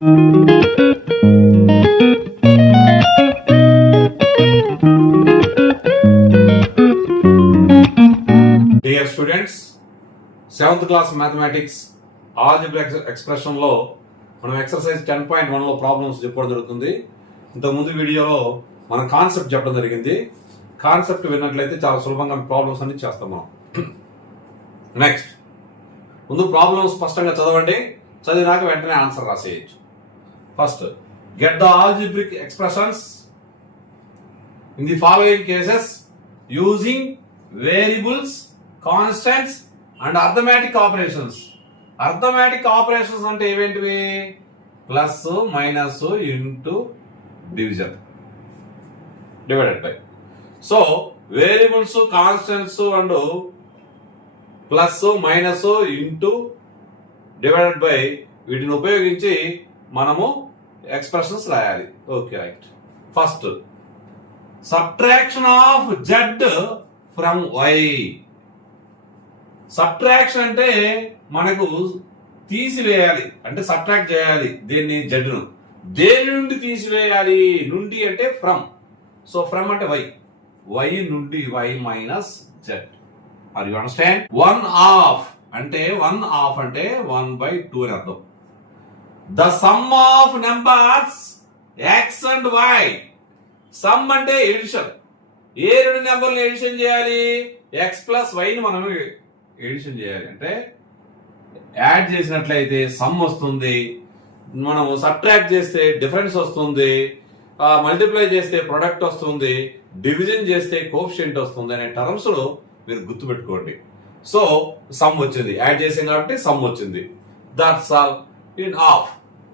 Dear students, 7th class mathematics algebra expression లో మనం exercise 10.1 లో ప్రాబ్లమ్స్ చెప్పడం జరుగుతుంది. ఇంతకు ముందు వీడియోలో మనం కాన్సెప్ట్ చెప్పడం జరిగింది. కాన్సెప్ట్ విన్నట్లయితే చాలా సులభంగా ప్రాబ్లమ్స్ అన్ని చేస్తాం మనం. నెక్స్ట్ ముందు ప్రాబ్లమ్స్ స్పష్టంగా చదవండి, చదివినాక వెంటనే ఆన్సర్ రాసేయచ్చు. First, get the algebraic expressions in the following cases using variables, constants and arithmetic operations. Arithmetic operations అంటే ఏవేంటివి? Plus, minus, into, division, divided by. So variables, constants and plus, minus, into, divided by వీటిని ఉపయోగించి మనము expressions రాయాలి. Okay, right. First, subtraction of Z from Y. Subtraction అంటే మనకు తీసివేయాలి, అంటే సబ్ట్రాక్ట్ చేయాలి దేన్ని, జెడ్ను. దేని నుండి తీసివేయాలి? నుండి అంటే ఫ్రమ్. సో ఫ్రమ్ అంటే వై, వై నుండి y minus z. Are you understand? 1 of అంటే 1/2 అని అర్థం. The sum of numbers x and y. Sum అంటే ఎడిషన్. ఏ రెండు నెంబర్లు ఎడిషన్ చేయాలి? ఎక్స్ ప్లస్ వైని మనం ఎడిషన్ చేయాలి. అంటే యాడ్ చేసినట్లయితే సమ్ వస్తుంది, మనం సబ్ట్రాక్ట్ చేస్తే డిఫరెన్స్ వస్తుంది, మల్టిప్లై చేస్తే ప్రొడక్ట్ వస్తుంది, డివిజన్ చేస్తే కోఎఫిషియంట్ వస్తుంది అనే టర్మ్స్ మీరు గుర్తుపెట్టుకోండి. సో సమ్ వచ్చింది, యాడ్ చేసాం కాబట్టి సమ్ వచ్చింది. That's all in of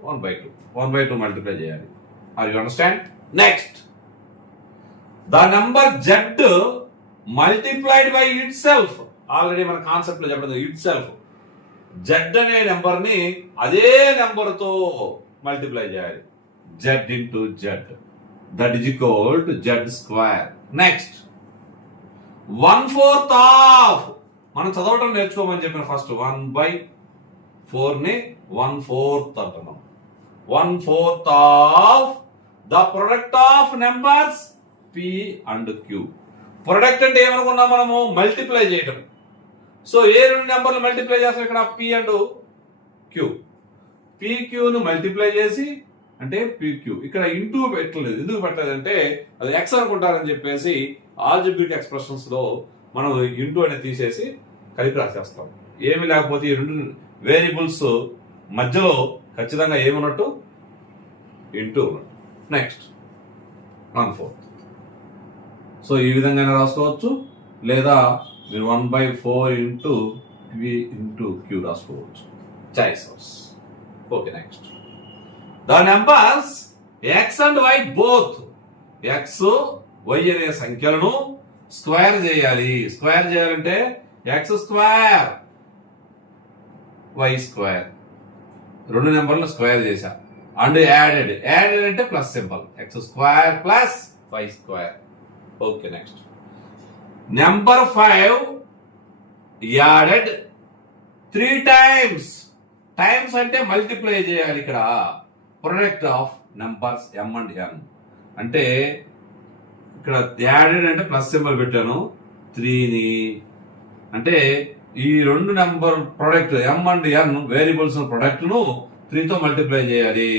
1/2 multiply చేయాలి. Are you understand? Next, the number Z multiplied by itself. Already మన కాన్సెప్ట్ లో చెప్పడం ఇట్ సెల్ఫ్. జెడ్ అనే నెంబర్ ని అదే నెంబర్ తో మల్టిప్లై చేయాలి. Z into Z, that is equal to Z square. Next, 1/4 of. మనం చదవటం నేర్చుకోమని చెప్పిన ఫస్ట్ 1/4 ని 1/4 అంటున్నాం. 1/4 of the product of numbers p and q. Product అంటే ఏమనుకున్నాం మనము? మల్టిప్లై చేయటం. సో ఏ రెండు నెంబర్లు మల్టిప్లై చేస్తాం ఇక్కడ? P and Q. పిక్యూను మల్టిప్లై చేసి అంటే పిక్యూ. ఇక్కడ ఇంటూ పెట్టలేదు. ఎందుకు పెట్టలేదు అంటే అది ఎక్స్ అనుకుంటారని చెప్పేసి ఆల్జిబ్రిక్ ఎక్స్ప్రెషన్స్ లో మనం ఇంటూ అనేది తీసేసి కలిపి రాసేస్తాం. ఏమి లేకపోతే ఈ రెండు వేరియబుల్స్ మధ్యలో ఖచ్చితంగా ఏమన్నట్టు? ఇంటూ ఉన్నట్టు. నెక్స్ట్, 1/4. సో ఈ విధంగా రాసుకోవచ్చు, లేదా మీరు 1/4 ఇంటూ వి ఇంటూ క్యూ రాసుకోవచ్చు. Choice. Okay, next, the numbers x and y both. X, y అనే సంఖ్యలను స్క్వేర్ చేయాలి. స్క్వేర్ చేయాలంటే ఎక్స్ స్క్వేర్ వై స్క్వేర్. రెండు నెంబర్లు స్క్వేర్ చేశా. అండ్ యాడెడ్ అంటే plus symbol. X square plus Y square. Okay, next, number 5 added 3 times. Times అంటే multiply చేయాలి. ఇక్కడ product of numbers M and N. అంటే ఇక్కడ యాడెడ్ అంటే ప్లస్ సింబల్ పెట్టాను 3ని. అంటే ఈ రెండు number product m and n variables product ను 3తో మల్టిప్లై చేయాలి.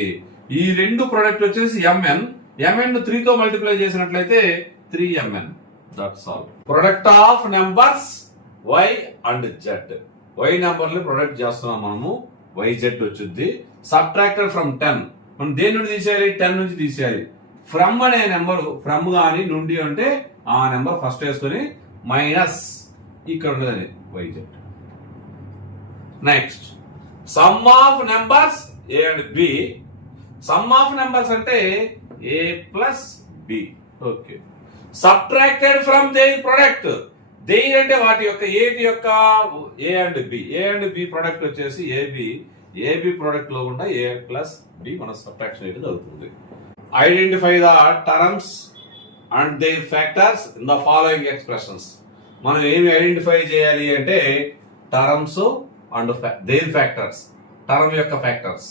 ఈ రెండు ప్రొడక్ట్ వచ్చేసి ఎంఎన్. ఎంఎన్ 3తో మల్టిప్లై చేసినట్లయితే 3mn. That's all. Product of numbers y and z. Y నెంబర్లు ప్రొడక్ట్ చేస్తున్నాం మనము. వై జెడ్ వచ్చింది. Subtracted from 10. మనం దేని నుండి తీసేయాలి? 10 నుంచి తీసేయాలి. ఫ్రమ్ అనే నెంబర్, ఫ్రమ్ గాని నుండి అంటే ఆ నెంబర్ ఫస్ట్ వేసుకొని మైనస్ ఇక్కడ ఉండదని Y Z. Next, sum of numbers A and B. Sum of numbers అంటే A plus B. Okay, subtracted from their product. Their అంటే వాటి యొక్క, ఏటి యొక్క A and B. A and B product వచ్చేసి ఏబి. ఏబి ప్రొడక్ట్ లో కూడా A plus B మన సబ్ట్రాక్షన్ అయితే జరుగుతుంది. Identify the terms and their factors in the following expressions. మనం ఏమి ఐడెంటిఫై చేయాలి అంటే terms and their factors. Term యొక్క ఫ్యాక్టర్స్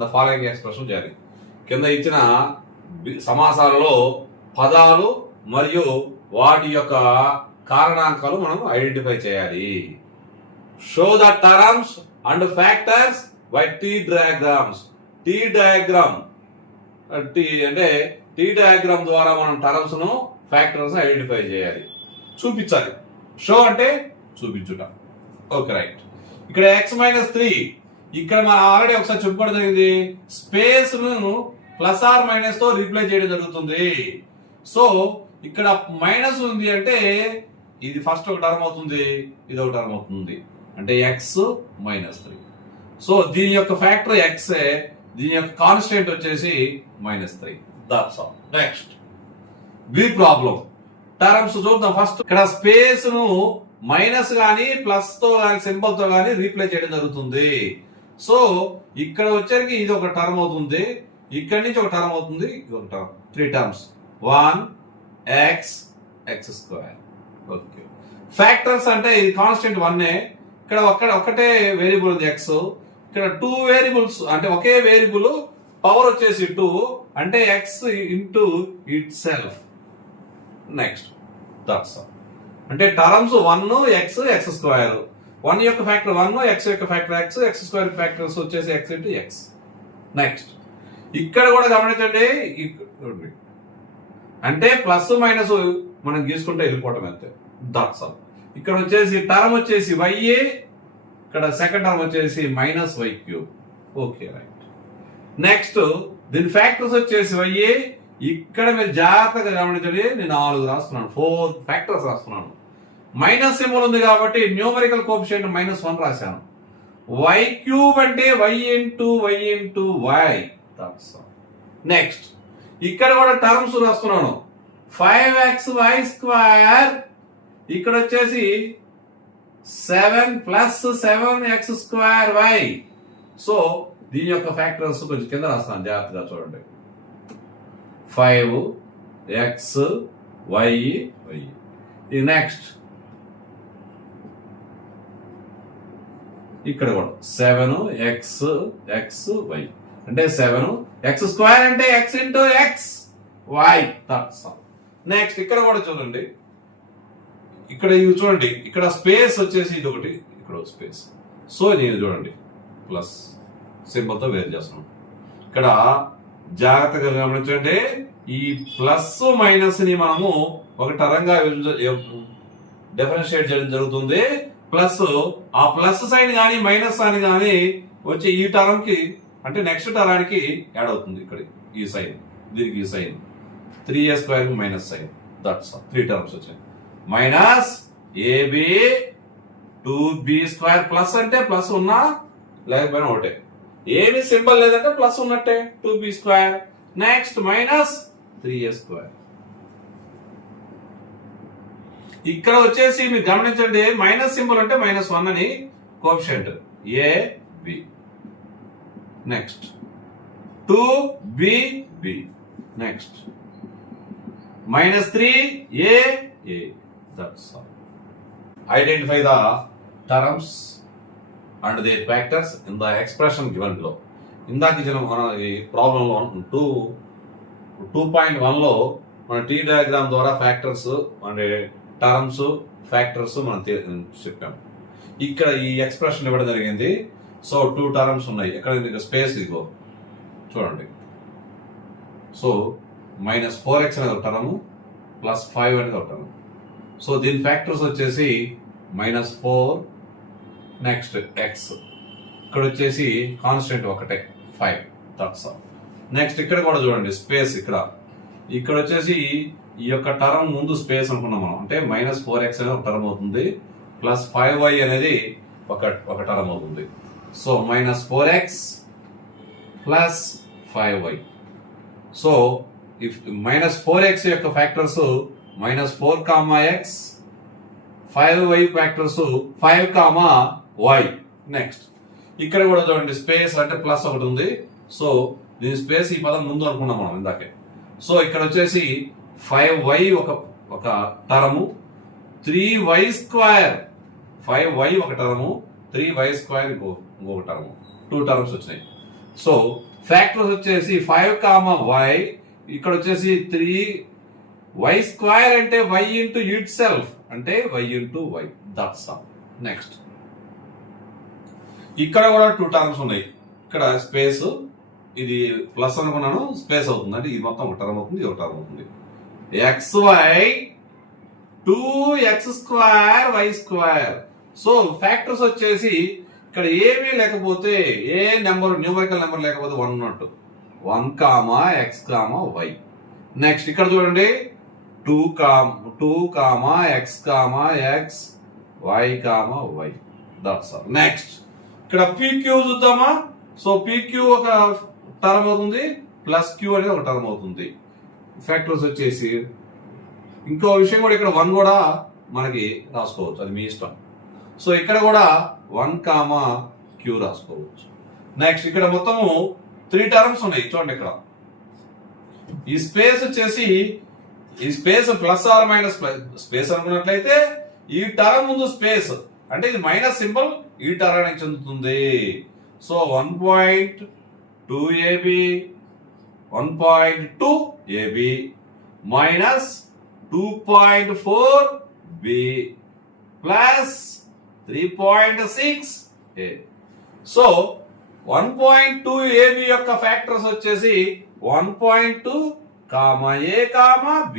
ద ఫాలోయింగ్ ఎక్స్ప్రెషన్ చేయాలి. కింద ఇచ్చిన సమాసాలలో పదాలు మరియు వాటి యొక్క కారణాంకాలు మనం ఐడెంటిఫై చేయాలి. Show the terms and factors by T diagrams. T diagram అంటే టీ డయాగ్రామ్ ద్వారా మనం టర్మ్స్ ను ఫ్యాక్టర్స్ ఐడెంటిఫై చేయాలి, చూపించాలి. షో అంటే చూపించుట. Okay right. ఇక్కడ x-3 ఇక్కడ మనం ఆల్రెడీ ఒకసారి చెప్పుకోవడం జరిగింది. స్పేస్ ను ప్లస్ ఆర్ మైనస్ తో రీప్లేస్ చేయడం జరుగుతుంది. సో ఇక్కడ మైనస్ ఉంది అంటే ఇది ఫస్ట్ ఒక టర్మ్ అవుతుంది, ఇది ఒక టర్మ్ అవుతుంది, అంటే x-3. సో దీని యొక్క ఫ్యాక్టర్ x, దీని యొక్క కాన్స్టెంట్ వచ్చేసి -3. That's all. Next B problem. Terms చూద్దాం. ఫస్ట్ ఇక్కడ స్పేస్ ను మైనస్ గానీ ప్లస్ తో గానీ సింబల్ తో గానీ రీప్లేస్ చేయడం జరుగుతుంది. సో ఇక్కడ వచ్చేసరికి ఇది ఒక టర్మ్ అవుతుంది, ఇక్కడి నుంచి ఒక టర్మ్ అవుతుంది, ఇది ఒక term. 3 terms. 1x x². Okay. Factors అంటే ఇది కాన్స్టెంట్ 1. ఇక్కడ ఒకటే వేరియబుల్ ఉంది x. ఇక్కడ 2 వేరియబుల్స్ అంటే ఒకే వేరియబుల్, పవర్ వచ్చేసి 2 అంటే x into it self. Next that's all. అంటే టర్మ్స్ 1 x x². 1 యొక్క ఫ్యాక్టర్ 1, x యొక్క ఫ్యాక్టర్ x, x² ఫ్యాక్టర్స్ వచ్చేసి x ఇంటూ x. నెక్స్ట్ ఇక్కడ కూడా గమనించండి, అంటే ప్లస్ మైనస్ మనం గీసుకుంటే వెళ్ళిపోవటం అంతే. That's all. ఇక్కడ వచ్చేసి టర్మ్ వచ్చేసి y, ఇక్కడ సెకండ్ టర్మ్ వచ్చేసి -y³. Okay right. నెక్స్ట్ దీని ఫ్యాక్టర్స్ వచ్చేసి y. ఇక్కడ మీరు జాగ్రత్తగా గమనించండి, నేను 4 రాస్తున్నాను, 4 ఫ్యాక్టర్స్ రాస్తున్నాను. మైనస్ సింబల్ ఉంది కాబట్టి న్యూమరికల్ కోఎఫిషియంట్ -1 రాశాను. y³ అంటే y ఇంటూ y. నెక్స్ట్ ఇక్కడ కూడా టర్మ్స్ రాస్తున్నాను. 5xy². ఇక్కడ వచ్చేసి 7 ప్లస్ 7x²y. సో దీని యొక్క ఫ్యాక్టర్స్ కొంచెం కింద రాస్తాను, జాగ్రత్తగా చూడండి. 5xy. నెక్స్ట్ ఇక్కడ కూడా 7xy అంటే 7x² అంటే x into x y. Next ఇక్కడ కూడా చూడండి, ఇక్కడ ఇది చూడండి, ఇక్కడ స్పేస్ వచ్చేసి ఇది ఒకటి, ఇక్కడ స్పేస్. సో నేను చూడండి ప్లస్ సింబల్ తో వేరు చేస్తున్నాం. ఇక్కడ జాగ్రత్తగా గమనించండి, ఈ ప్లస్ మైనస్ ని మనము ఒక తరంగా డిఫరెన్షియేట్ చేయడం జరుగుతుంది. ప్లస్ ఆ ప్లస్ సైన్ కానీ మైనస్ సైన్ కానీ వచ్చి ఈ టర్మ్ కి అంటే నెక్స్ట్ టరానికి యాడ్ అవుతుంది. ఇక్కడ ఈ సైన్, దీనికి ఈ sign 3a² minus sign. That's 3 terms వచ్చాయి. మైనస్ ab 2b² ప్లస్ అంటే ప్లస్ ఉన్నా లేకపోయినా ఒకటే, ఏమి సింబల్ లేదంటే ప్లస్ ఉన్నట్టే 2b². Next minus 3a². ఇక్కడ వచ్చేసి మీరు గమనించండి, మైనస్ సింబల్ అంటే -1 అని coefficient ab. Next 2bb. Next -3a. That's all. Identify the terms and the factors in the expression given below. ఇందాక ఇచ్చిన మన ఈ ప్రాబ్లంలో 2.1లో మన టీ డయాగ్రామ్ ద్వారా ఫ్యాక్టర్స్ అంటే టర్మ్స్ ఫ్యాక్టర్స్ మనం చెప్పాము. ఇక్కడ ఈ ఎక్స్ప్రెషన్ ఇవ్వడం జరిగింది. సో 2 టర్మ్స్ ఉన్నాయి. ఎక్కడ స్పేస్ ఇదిగో చూడండి. సో -4x అనేది ఒక టర్మ్, +5 అనేది ఒక టర్మ్. సో దీని ఫ్యాక్టర్స్ వచ్చేసి -4, నెక్స్ట్ x, ఇక్కడ వచ్చేసి కాన్స్టెంట్ ఒకటే 5. That's all. నెక్స్ట్ ఇక్కడ కూడా చూడండి స్పేస్, ఇక్కడ వచ్చేసి ఈ యొక్క టర్మ్ ముందు స్పేస్ అనుకున్నాం మనం, అంటే -4x అనేది ఒక టర్మ్ అవుతుంది, +5y అనేది ఒక టర్మ్ అవుతుంది. So -4x +5y. So if -4x యొక్క factors -4, x, 5y factors 5, y. Next ఇక్కడ కూడా చూడండి స్పేస్ అంటే ప్లస్ ఒకటి ఉంది. సో దీని స్పేస్ ఈ పదం ముందు అనుకున్నాం మనం ఇందాకే. సో ఇక్కడ వచ్చేసి 5y ఒక టర్ము, 3y², 5y ఒక టర్ము, 3y² ఇంకొక టర్ము, 2 టర్మ్స్ వచ్చినాయి. సో ఫ్యాక్టర్స్ వచ్చేసి 5, ఇక్కడ వచ్చేసి 3y² అంటే y ఇంటూ ఇట్ సెల్ఫ్ అంటే y into y. That's all. Next ఇక్కడ కూడా 2 టర్మ్స్ ఉన్నాయి. ఇక్కడ స్పేస్, ఇది ప్లస్ అనుకున్నాను, స్పేస్ అవుతుంది అంటే ఇది మొత్తం ఒక టర్మ్ అవుతుంది, ఇది ఒక టర్మ్ అవుతుంది. xy 2x² y². So factors వచ్చేసి ఇక్కడ ఏమీ లేకపోతే, ఏ నెంబర్ న్యూమరికల్ నెంబర్ లేకపోతే 1 ఉన్నట్టు. 1, x, y. నెక్స్ట్ ఇక్కడ చూడండి 2, x, y, y. That's all. Next ఇక్కడ pq చూద్దామా. సో pq ఒక టర్మ్ అవుతుంది, ప్లస్ q అనేది ఒక టర్మ్ అవుతుంది. ఫ్యాక్టర్స్ వచ్చేసి ఇంకో విషయం కూడా, ఇక్కడ 1 కూడా మనకి రాసుకోవచ్చు, అది మీ ఇష్టం. సో ఇక్కడ కూడా 1, q రాసుకోవచ్చు. నెక్స్ట్ ఇక్కడ మొత్తము 3 టర్మ్స్ ఉన్నాయి చూడండి. ఇక్కడ ఈ స్పేస్ వచ్చేసి, ఈ space plus or minus space అనుకున్నట్లయితే ఈ టర్మ్ ముందు స్పేస్ అంటే ఇది మైనస్ సింబల్ ఈ టర్మానికి చెందుతుంది. So 1.2 AB 1.2 AB minus 2.4 B plus 3.6 A. So 1.2 AB యొక్క ఫ్యాక్టర్స్ వచ్చేసి 1.2, A, B.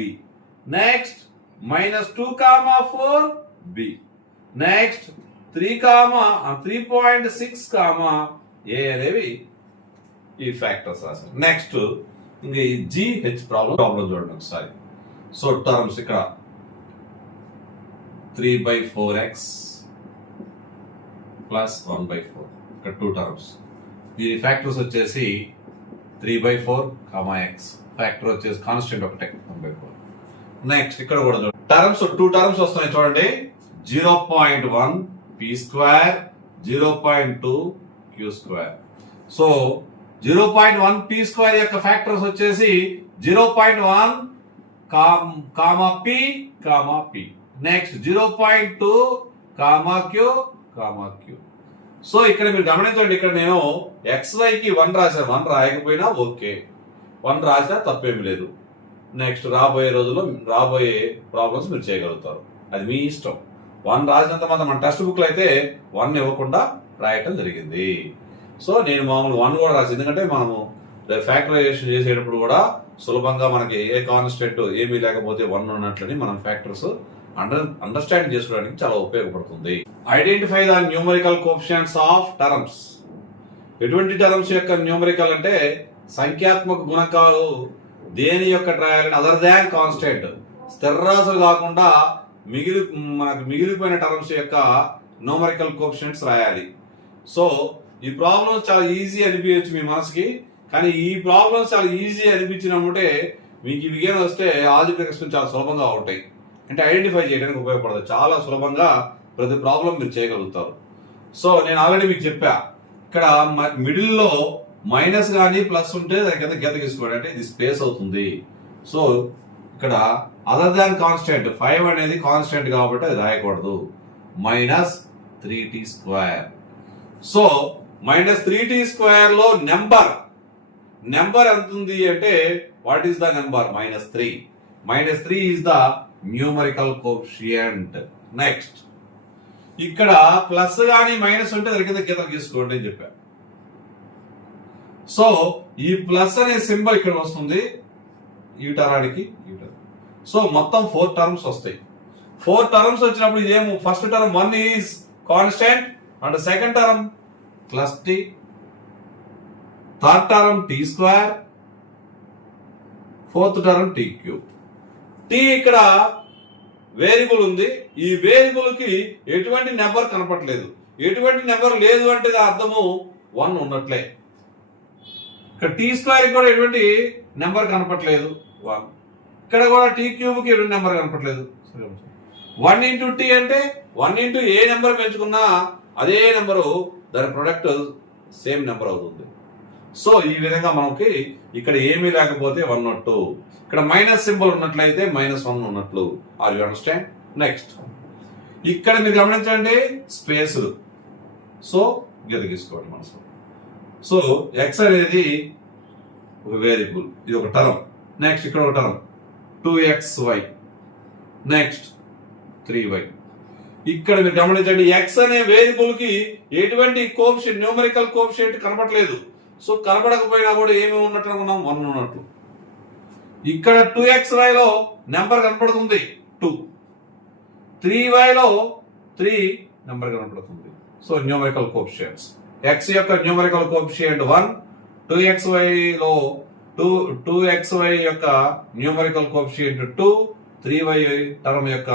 Next minus 2, 4 B. Next 3.6, A అనేవి ఈ ఫ్యాక్టర్స్ రాశారు. నెక్స్ట్ ఇంకా ఈ GH ప్రాబ్లం చూడండి ఒకసారి. సో టర్మ్స్ ఇక్కడ 3/4x ప్లస్ 1/4, ఇక్కడ 2 టర్మ్స్. ఈ ఫ్యాక్టర్స్ వచ్చేసి 3/4, x. ఫ్యాక్టర్ వచ్చేసి కాన్స్టెంట్ ఒకటే 1/4. నెక్స్ట్ ఇక్కడ కూడా చూడండి టర్మ్స్ 2 టర్మ్స్ వస్తున్నాయి చూడండి. 0.1 p², 0.2 q². సో 0.1 p² యొక్క ఫ్యాక్టర్స్ వచ్చేసి 0.1, p. Next 0.2, q. సో ఇక్కడ మీరు గమనించండి, ఇక్కడ నేను xy కి 1 రాశాను. 1 రాయకపోయినా ఓకే, 1 రాసినా తప్పేమి లేదు. నెక్స్ట్ రాబోయే రోజుల్లో రాబోయే ప్రాబ్లమ్స్ మీరు చేయగలుగుతారు, అది మీ ఇష్టం. 1 రాసినంత మాత్రం మన టెక్స్ట్ బుక్ లో అయితే 1 ఇవ్వకుండా రాయటం జరిగింది. సో నేను మామూలుగా 1 కూడా రాసి, ఎందుకంటే మనము ఫ్యాక్టరైజేషన్ చేసేటప్పుడు కూడా సులభంగా మనకి ఏ కాన్స్టెంట్ ఏమీ లేకపోతే 1 ఉన్నట్లని మనం ఫ్యాక్టర్స్ అండర్స్టాండ్ చేసుకోవడానికి చాలా ఉపయోగపడుతుంది. Identify the numerical coefficients of terms. ఎటువంటి టర్మ్స్ యొక్క న్యూమరికల్ అంటే సంఖ్యాత్మక గుణకాలు దేని యొక్క రాయాలని, అదర్ దాన్ కాన్స్టెంట్, స్థిరరాశులు కాకుండా మనకు మిగిలిపోయిన టర్మ్స్ యొక్క న్యూమరికల్ కోఎఫిషియంట్స్ రాయాలి. సో ఈ ప్రాబ్లమ్స్ చాలా ఈజీ అనిపించచ్చు మీ మనసుకి, కానీ ఈ ప్రాబ్లమ్స్ చాలా ఈజీ అనిపించినప్పుడే మీకు ఇవి వస్తే ఆల్జిబ్రిక్ ఎక్స్ప్రెషన్ చాలా సులభంగా ఉంటాయి. అంటే ఐడెంటిఫై చేయడానికి ఉపయోగపడుతుంది. చాలా సులభంగా ప్రతి ప్రాబ్లం మీరు చేయగలుగుతారు. సో నేను ఆల్రెడీ మీకు చెప్పా, ఇక్కడ మిడిల్లో మైనస్ కానీ ప్లస్ ఉంటే దాని కింద గీత గీసుకోండి, అంటే ఇది స్పేస్ అవుతుంది. సో ఇక్కడ అదర్ దాన్ కాన్స్టెంట్ 5 అనేది కాన్స్టెంట్ కాబట్టి అది రాయకూడదు. Minus 3t². So minus 3t² లో నెంబర్ ఎంత ఉంది అంటే what is the number? -3. -3 is the numerical coefficient. Next ఇక్కడ ప్లస్ గానీ మైనస్ ఉంటే దాని కింద గీతలు గీసుకోండి అని చెప్పా. సో ఈ ప్లస్ అనే సింబల్ ఇక్కడ వస్తుంది ఈ టర్మ్కి. సో మొత్తం 4 టర్మ్స్ వస్తాయి. 4 టర్మ్స్ వచ్చినప్పుడు ఇదేమో first term 1 is constant and second term +t, third term t², fourth term t³. t ఇక్కడ వేరియబుల్ ఉంది. ఈ వేరియబుల్ కి ఎటువంటి నెంబర్ కనపడలేదు. ఎటువంటి నెంబర్ లేదు అంటే అర్థము 1 ఉన్నట్లే. ఇక్కడ t² కూడా ఎటువంటి నెంబర్ కనపడలేదు 1. ఇక్కడ కూడా t³ కి ఎటువంటి నెంబర్ కనపడలేదు. 1 ఇంటూ t అంటే 1 ఇంటూ ఏ నెంబర్ పెంచుకున్నా అదే నెంబరు దాని ప్రొడక్ట్ సేమ్ నెంబర్ అవుతుంది. సో ఈ విధంగా మనకి ఇక్కడ ఏమీ లేకపోతే 1 ఉన్నట్టు, ఇక్కడ మైనస్ సింబల్ ఉన్నట్లయితే -1 ఉన్నట్లు. Are you understand? నెక్స్ట్ ఇక్కడ మీరు గమనించండి స్పేసులు. సో గీత గీసుకోండి మనసు. సో x అనేది ఒక వేరియబుల్, ఇది ఒక టర్మ్. నెక్స్ట్ ఇక్కడ ఒక టర్మ్ 2xy, నెక్స్ట్ 3y. ఇక్కడ మీరు గమనించండి, ఎక్స్ అనే వేరియబుల్ కి ఎటువంటి కోఎఫిషియంట్, న్యూమరికల్ కోఎఫిషియంట్ కనపడలేదు. సో కనపడకపోయినా కూడా ఏమేమి ఉన్నట్టు అనుకున్నాం, 1 ఉన్నట్టు. ఇక్కడ 2xy లో నెంబర్ కనపడుతుంది 2, 3y లో 3 నెంబర్ కనపడుతుంది. సో న్యూమరికల్ కోఎఫిషియంట్స్, x యొక్క న్యూమరికల్ కోఎఫిషియంట్ 1, 2xy లో 2xy యొక్క న్యూమరికల్ కోఎఫిషియంట్ 2, 3y టర్మ్ యొక్క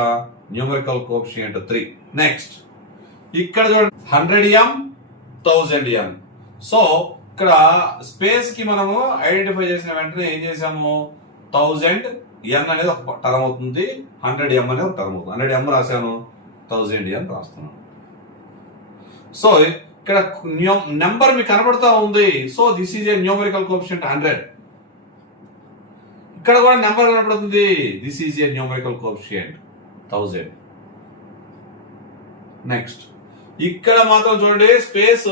న్యూమరికల్ కోఎఫిషియంట్ 3. నెక్స్ట్ ఇక్కడ చూడండి 100m 1000m. సో ఇక్కడ స్పేస్ కి మనము ఐడెంటిఫై చేసిన వెంటనే ఏం చేసాము, 1000n అనేది ఒక టర్మ్ అవుతుంది, 100m అనేది ఒక టర్మ్ అవుతుంది. 100m రాశాను, 1000m రాస్తున్నాను. సో ఇక్కడ నెంబర్ మీకు కనబడతా ఉంది. So this is a numerical coefficient 100. ఇక్కడ కూడా నెంబర్ కనబడుతుంది, this is a numerical coefficient 1000. Next ఇక్కడ మాత్రం చూడండి స్పేస్,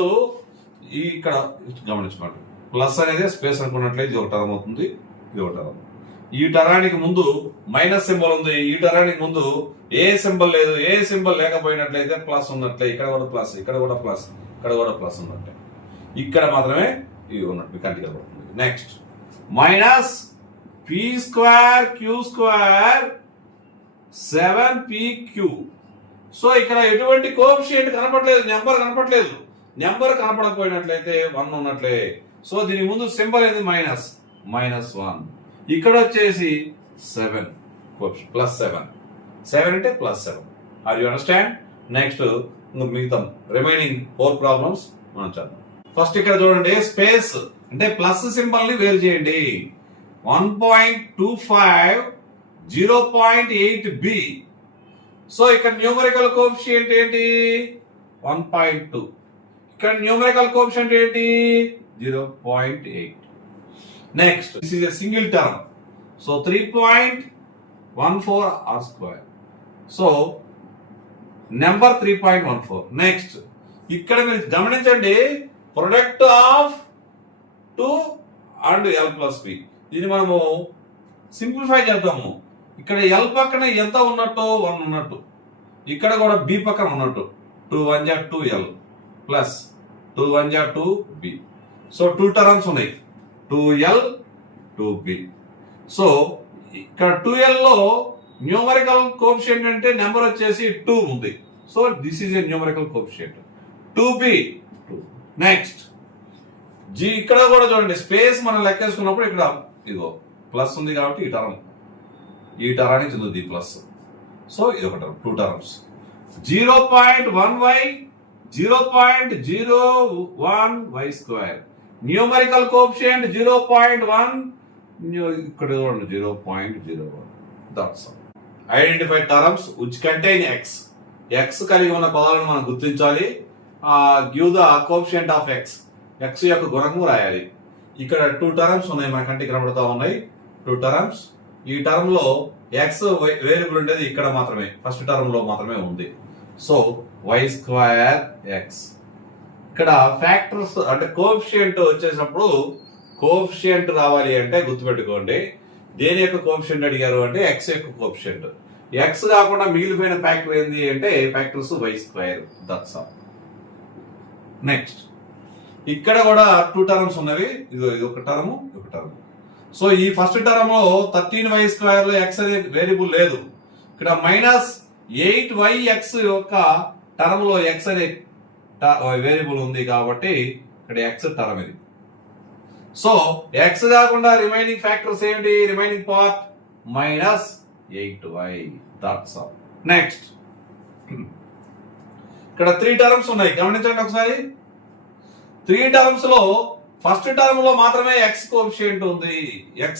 ఇక్కడ గమనించుకోండి, ప్లస్ అనేది స్పేస్ అనుకున్నట్లయితే ఇది ఒక టర్మ్ అవుతుంది, ఇది ఒక టర్మ్. ఈ టరానికి ముందు మైనస్ సింబల్ ఉంది, ఈ టరానికి ముందు ఏ సింబల్ లేదు. ఏ సింబల్ లేకపోయినట్లయితే ప్లస్ ఉన్నట్లే, ఇక్కడ కూడా ప్లస్, ఇక్కడ కూడా ప్లస్, ఇక్కడ కూడా ప్లస్ ఉన్నట్లే. ఇక్కడ మాత్రమే ఇది ఉన్నట్టు కంటికి కనబడుతుంది. Next minus p square q square 7pq. So ఇక్కడ ఎటువంటి కోఎఫిషియంట్ కనపడలేదు, నెంబర్ కనపడలేదు. నెంబర్ కనపడకపోయినట్లయితే 1 ఉన్నట్లే. సో దీని ముందు సింబల్ ఏంది, -1. ఇక్కడ వచ్చేసి 7 ప్లస్ 7 అంటే +7. Are you understand? నెక్స్ట్ మిగతా రిమైనింగ్ 4 ప్రాబ్లమ్స్ మనం చేద్దాం. ఫస్ట్ ఇక్కడ చూడండి, స్పేస్ అంటే ప్లస్ సింబల్ ని వేరు చేయండి. 1.25 0.8b. సో ఇక్కడ న్యూమరికల్ కోఎఫిషియంట్ ఏంటి, 1.2. ఇక్కడ న్యూమరికల్ కోఎఫిషియంట్ ఏంటి, 0.8. Next this is a single term. So 3.14 r square. So number 3.14. Next ఇక్కడ మీరు గమనించండి, ప్రొడక్ట్ ఆఫ్ 2 అండ్ l+b. దీన్ని మనము సింప్లిఫై చేద్దాము. ఇక్కడ l పక్కన ఎంత ఉన్నట్టు 1 ఉన్నట్టు, ఇక్కడ కూడా b పక్కన ఉన్నట్టు 2 1 2l plus 2 1 2b. So 2 terms ఉన్నాయి, 2l 2b. సో ఇక్కడ 2l లో న్యూమరికల్ కోఎఫిషియంట్ అంటే నెంబర్ వచ్చేసి 2 ఉంది. So this is a numerical coefficient 2b 2. Next g ఇక్కడ కూడా చూడండి, స్పేస్ మనం లెక్కేసుకున్నప్పుడు ఇక్కడ ఇదిగో ప్లస్ ఉంది కాబట్టి ఈ టరానికి చెందుతుంది ప్లస్. సో ఇది ఒక term, 2 terms. 0.1y 0.01y square. Numerical coefficient 0.1, ఇక్కడ చూడండి 0.01. That's all. Identify terms which contain x. x కలిగి ఉన్న పదాలను మనం గుర్తించాలి. Give the coefficient of x. x యొక్క గుణకము రాయాలి. ఇక్కడ 2 టర్మ్స్ ఉన్నాయి, మన కంటికి కనబడతా ఉన్నాయి 2 టర్మ్స్. ఈ టర్మ్ లో x వేరియబుల్ ఉండేది ఇక్కడ మాత్రమే, ఫస్ట్ టర్మ్ లో మాత్రమే ఉంది. So y square x. ఇక్కడ ఫ్యాక్టర్స్ అంటే కోఎఫిషియంట్ వచ్చేసినప్పుడు కోఎఫిషియంట్ రావాలి అంటే గుర్తుపెట్టుకోండి, దేని యొక్క కోఎఫిషియంట్ అడిగారు అంటే x యొక్క కోఎఫిషియంట్. x కాకుండా మిగిలిపోయిన ఫ్యాక్టర్ ఏంది అంటే factors y square. That's all. Next ఇక్కడ కూడా 2 టర్మ్స్ ఉన్నవి, ఇది ఒక టర్మ్, ఒక టర్మ్. సో ఈ ఫస్ట్ టర్మ్ లో 13y స్క్వేర్ లో x అనే వేరియబుల్ లేదు. ఇక్కడ -8yx యొక్క టర్మ్ లో x అనే వేరియబుల్ ఉంది కాబట్టి ఇక్కడ x టర్మ్ ఇది. సో x కాకుండా రిమైనింగ్ ఫ్యాక్టర్స్ ఏంటి, remaining part -8y. That's all. Next ఇక్కడ 3 టర్మ్స్ ఉన్నాయి, గమనించండి ఒకసారి. 3 టర్మ్స్ లో ఫస్ట్ టర్మ్ లో మాత్రమే x కోఎఫిషియంట్ ఉంది, x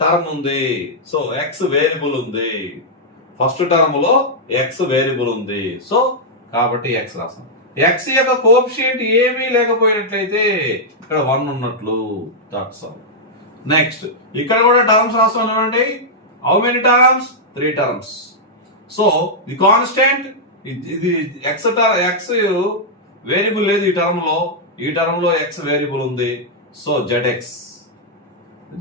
టర్మ్ ఉంది. సో x వేరియబుల్ ఉంది, ఫస్ట్ టర్మ్ లో x వేరియబుల్ ఉంది. సో కాబట్టి x రాసాం. x యొక్క కోఎఫిషియంట్ ఏమీ లేకపోయినట్లయితే ఇక్కడ 1 ఉన్నట్లు. That's all. నెక్స్ట్ ఇక్కడ కూడా టర్మ్స్ రాస్తాం చూడండి. How many terms, 3 terms. So the constant ఇది x వేరియబుల్ లేదు ఈ టర్మ్ లో, ఈ టర్మ్ లో x వేరియబుల్ ఉంది. So ZX.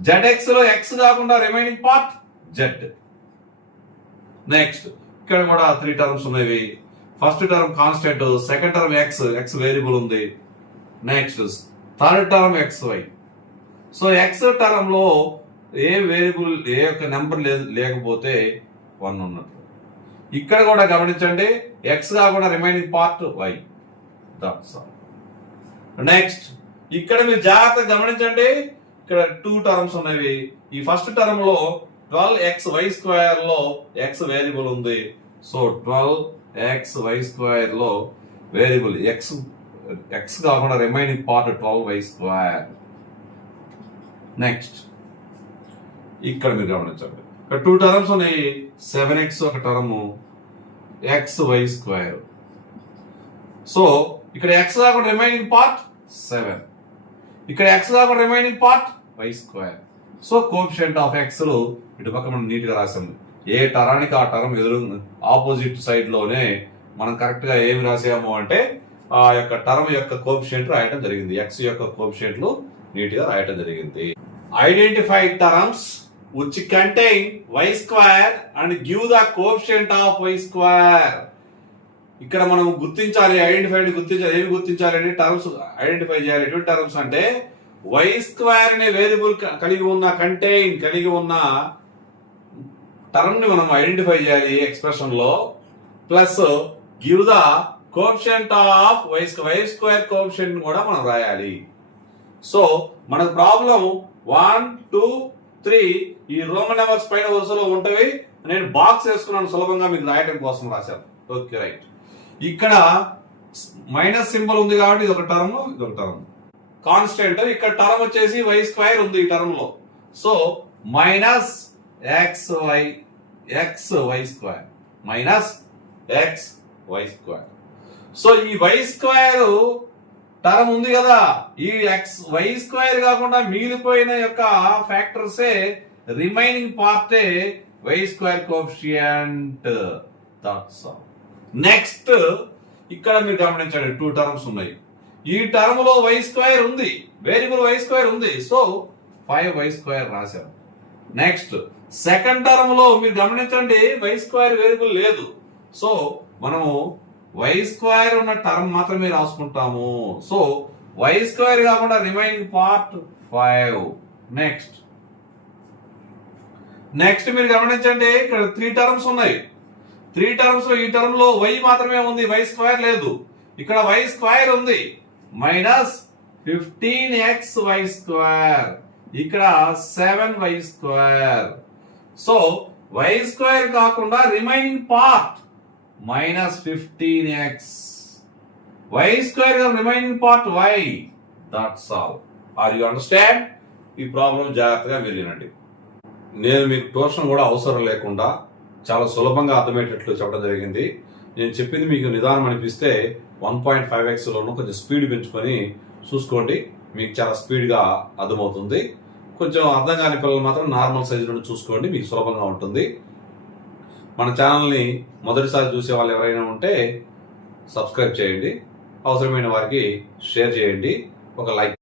జెడ్ఎక్స్ లో ఎక్స్ కాకుండా రిమైనింగ్ పార్ట్ జెడ్. నెక్స్ట్ ఇక్కడ కూడా 3 టర్మ్స్ ఉన్నాయి. First term constant, second term X variable ఉంది. Next third term XY. So X term లో ఏ వేరియబుల్ ఏ యొక్క నెంబర్ లేకపోతే 1 ఉన్నట్టు. ఇక్కడ కూడా గమనించండి, ఎక్స్ కాకుండా remaining part Y. That's all. Next ఇక్కడ మీరు జాగ్రత్తగా గమనించండి, ఇక్కడ 2 టర్మ్స్ ఉన్నాయి. ఈ ఫస్ట్ టర్మ్ లో 12xy² లో x వేరియబుల్ ఉంది. సో 12xy² లో వేరియబుల్ x కాకుండా రిమైనింగ్ పార్ట్ 12y². నెక్స్ట్ ఇక్కడ మీరు గమనించండి, ఇక్కడ 2 టర్మ్స్ ఉన్నాయి. 7x ఒక టర్మ్, xy². సో ఇక్కడ x కాకుండా రిమైనింగ్ పార్ట్ 7, ఇక్కడ x కాకుండా remaining part y². So coefficient of x లు ఇటు పక్క మనం నీట్ గా రాసాము. ఏ టరానికి ఆ టర్మ్ ఎదురు ఆపోజిట్ సైడ్ లోనే మనం కరెక్ట్ గా ఏమి రాసాము అంటే ఆ యొక్క టర్మ్ యొక్క కోఎఫిషియంట్ రాయటం జరిగింది. x యొక్క కోఎఫిషియంట్లు నీట్ గా రాయటం జరిగింది. Identify terms which contain y² and give the coefficient of y². ఇక్కడ మనం గుర్తించాలి, ఐడెంటిఫైడ్ గుర్తించాలి. ఏమి గుర్తించాలి అంటే టర్మ్స్ ఐడెంటిఫై చేయాలి. ఎటువంటి టర్మ్స్ అంటే y² అనే వేరియబుల్ కలిగి ఉన్న టర్మ్ ని మనం ఐడెంటిఫై చేయాలి ఎక్స్ప్రెషన్ లో. Plus give the coefficient of y² coefficient కూడా మనం రాయాలి. సో మనకు ప్రాబ్లం 1, 2, 3 ఈ రోమన్ నెంబర్స్ పైన వరుసలో ఉంటవి. నేను బాక్స్ వేసుకున్నాను సులభంగా మీకు రాయటం కోసం రాశాను. Okay right. ఇక్కడ మైనస్ సింబల్ ఉంది కాబట్టి ఇది ఒక టర్మ్, ఇది ఒక టర్మ్ కాన్స్టెంట్. ఇక్కడ టర్మ్ వచ్చేసి y² ఉంది ఈ టర్మ్ లో. So minus xy² minus xy². So ఈ y² టర్మ్ ఉంది కదా, ఈ y² కాకుండా మిగిలిపోయిన యొక్క ఫ్యాక్టర్సే రిమైనింగ్ పార్టే y² coefficient. That's all. Next ఇక్కడ మీరు గమనించండి, 2 టర్మ్స్ ఉన్నాయి. ఈ టర్మ్ లో y² ఉంది, వేరియబుల్ y² ఉంది. సో 5y² రాశారు. నెక్స్ట్ సెకండ్ టర్మ్ లో మీరు గమనించండి, y² వేరియబుల్ లేదు. సో మనము y² ఉన్న టర్మ్ మాత్రమే రాసుకుంటాము. సో y² కాకుండా రిమైనింగ్ పార్ట్ 5. నెక్స్ట్ మీరు గమనించండి, ఇక్కడ 3 టర్మ్స్ ఉన్నాయి. 3 టర్మ్స్ లో ఈ టర్మ్ లో y మాత్రమే ఉంది, y² లేదు. ఇక్కడ y² ఉంది, మైనస్ 15xy², ఇక్కడ 7y². సో y² కాకుండా remaining part minus 15x, y² remaining part y. That's all. Are you understand? ఈ ప్రాబ్లం జాగ్రత్తగా వినండి. నేను మీకు ట్యూషన్ కూడా అవసరం లేకుండా చాలా సులభంగా అర్థమయ్యేటట్లు చెప్పడం జరిగింది. నేను చెప్పింది మీకు నిదానం అనిపిస్తే 1.5x లోనూ కొంచెం స్పీడ్ పెంచుకొని చూసుకోండి, మీకు చాలా స్పీడ్గా అర్థమవుతుంది. కొంచెం అర్థం కాని పిల్లలు మాత్రం నార్మల్ సైజు నుండి చూసుకోండి, మీకు సులభంగా ఉంటుంది. మన ఛానల్ని మొదటిసారి చూసే వాళ్ళు ఎవరైనా ఉంటే సబ్స్క్రైబ్ చేయండి, అవసరమైన వారికి షేర్ చేయండి, ఒక లైక్